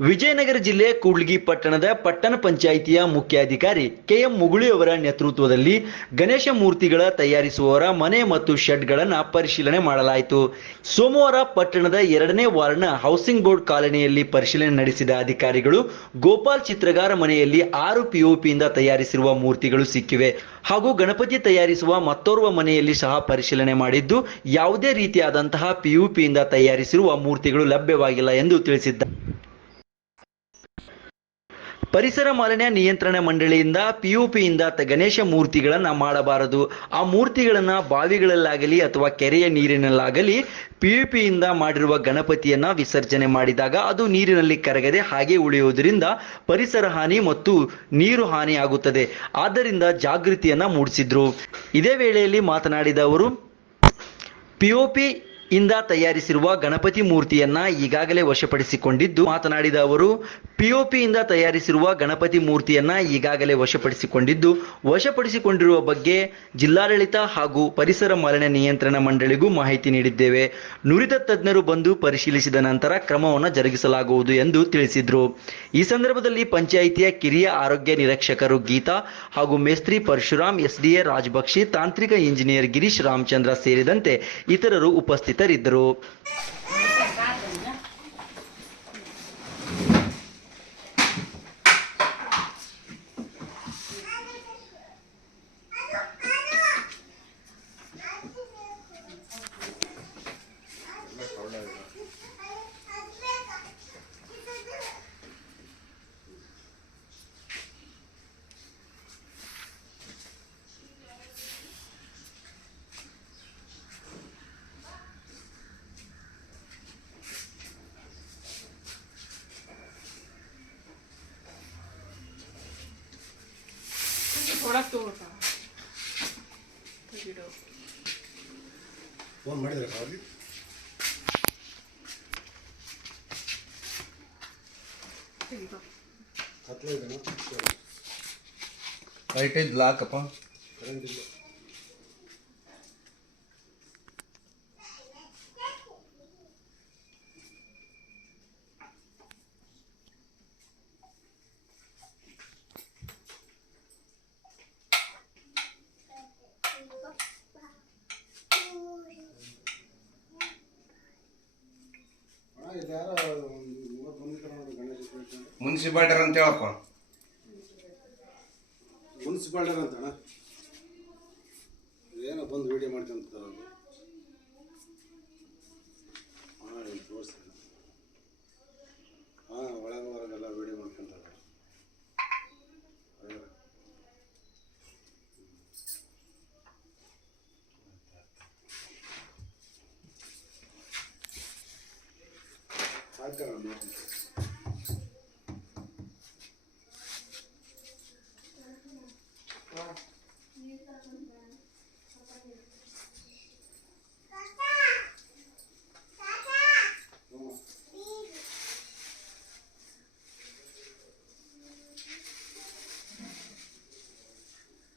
ವಿಜಯನಗರ ಜಿಲ್ಲೆ ಕೂಡ್ಲಿಗಿ ಪಟ್ಟಣದ ಪಟ್ಟಣ ಪಂಚಾಯಿತಿಯ ಮುಖ್ಯಾಧಿಕಾರಿ ಕೆಎಂ ಮುಗುಳಿ ಅವರ ನೇತೃತ್ವದಲ್ಲಿ ಗಣೇಶ ಮೂರ್ತಿಗಳ ತಯಾರಿಸುವವರ ಮನೆ ಮತ್ತು ಶೆಡ್ಗಳನ್ನು ಪರಿಶೀಲನೆ ಮಾಡಲಾಯಿತು. ಸೋಮವಾರ ಪಟ್ಟಣದ ಎರಡನೇ ವಾರ್ಡ್ನ ಹೌಸಿಂಗ್ ಬೋರ್ಡ್ ಕಾಲನಿಯಲ್ಲಿ ಪರಿಶೀಲನೆ ನಡೆಸಿದ ಅಧಿಕಾರಿಗಳು ಗೋಪಾಲ್ ಚಿತ್ರಗಾರ ಮನೆಯಲ್ಲಿ ಆರು ಪಿಒಪಿಯಿಂದ ತಯಾರಿಸಿರುವ ಮೂರ್ತಿಗಳು ಸಿಕ್ಕಿವೆ. ಹಾಗೂ ಗಣಪತಿ ತಯಾರಿಸುವ ಮತ್ತೋರ್ವ ಮನೆಯಲ್ಲಿ ಸಹ ಪರಿಶೀಲನೆ ಮಾಡಿದ್ದು ಯಾವುದೇ ರೀತಿಯಾದಂತಹ ಪಿಯುಪಿಯಿಂದ ತಯಾರಿಸಿರುವ ಮೂರ್ತಿಗಳು ಲಭ್ಯವಾಗಿಲ್ಲ ಎಂದು ತಿಳಿಸಿದ್ದಾರೆ ಪರಿಸರ ಮಾಲಿನ್ಯ ನಿಯಂತ್ರಣ ಮಂಡಳಿಯಿಂದ ಪಿಯುಪಿಯಿಂದ ಗಣೇಶ ಮೂರ್ತಿಗಳನ್ನ ಮಾಡಬಾರದು. ಆ ಮೂರ್ತಿಗಳನ್ನ ಬಾವಿಗಳಲ್ಲಾಗಲಿ ಅಥವಾ ಕೆರೆಯ ನೀರಿನಲ್ಲಾಗಲಿ ಪಿಯುಪಿಯಿಂದ ಮಾಡಿರುವ ಗಣಪತಿಯನ್ನ ವಿಸರ್ಜನೆ ಮಾಡಿದಾಗ ಅದು ನೀರಿನಲ್ಲಿ ಕರಗದೆ ಹಾಗೆ ಉಳಿಯುವುದರಿಂದ ಪರಿಸರ ಹಾನಿ ಮತ್ತು ನೀರು ಹಾನಿ ಆಗುತ್ತದೆ. ಆದ್ದರಿಂದ ಜಾಗೃತಿಯನ್ನ ಮೂಡಿಸಿದ್ರು. ಇದೇ ವೇಳೆಯಲ್ಲಿ ಮಾತನಾಡಿದ ಅವರು ಪಿಒಪಿ ಇಂದ ತಯಾರಿಸಿರುವ ಗಣಪತಿ ಮೂರ್ತಿಯನ್ನ ಈಗಾಗಲೇ ವಶಪಡಿಸಿಕೊಂಡಿದ್ದು, ಮಾತನಾಡಿದ ಅವರು ಪಿಒಪಿಯಿಂದ ತಯಾರಿಸಿರುವ ಗಣಪತಿ ಮೂರ್ತಿಯನ್ನ ಈಗಾಗಲೇ ವಶಪಡಿಸಿಕೊಂಡಿದ್ದು, ವಶಪಡಿಸಿಕೊಂಡಿರುವ ಬಗ್ಗೆ ಜಿಲ್ಲಾಡಳಿತ ಹಾಗೂ ಪರಿಸರ ಮಾಲಿನ್ಯ ನಿಯಂತ್ರಣ ಮಂಡಳಿಗೂ ಮಾಹಿತಿ ನೀಡಿದ್ದೇವೆ. ನುರಿತ ತಜ್ಞರು ಬಂದು ಪರಿಶೀಲಿಸಿದ ನಂತರ ಕ್ರಮವನ್ನು ಜರುಗಿಸಲಾಗುವುದು ಎಂದು ತಿಳಿಸಿದರು. ಈ ಸಂದರ್ಭದಲ್ಲಿ ಪಂಚಾಯಿತಿಯ ಕಿರಿಯ ಆರೋಗ್ಯ ನಿರೀಕ್ಷಕರು ಗೀತಾ ಹಾಗೂ ಮೇಸ್ತ್ರಿ ಪರಶುರಾಮ್ ಎಸ್ಡಿಎ ರಾಜಭಕ್ಷಿ ತಾಂತ್ರಿಕ ಇಂಜಿನಿಯರ್ ಗಿರೀಶ್ ರಾಮಚಂದ್ರ ಸೇರಿದಂತೆ ಇತರರು ಉಪಸ್ಥಿತರಿದ್ದರು. ಇದ್ದರು ಹೊರಗೆ ತಗೋತಾ ಫೋನ್ ಮಾಡಿದ್ರೆ ಅವ್ರಿಗೆ? ತೆಗಿದು. ಹತ್ತಲೇ ಲಾಕಪ್ಪ ಕರೆಂಟ್ ಇಲ್ಲ. ಮುನ್ಸಿಪಾಲ್ಟರ್ ಅಂತ ಹೇಳಪ್ಪ. ಮುನ್ಸಿಪಾಲ್ಟರ್ ಅಂತ ಏನೋ ಬಂದು ವಿಡಿಯೋ ಮಾಡ್ಕೊಂತಾರೆ Amen.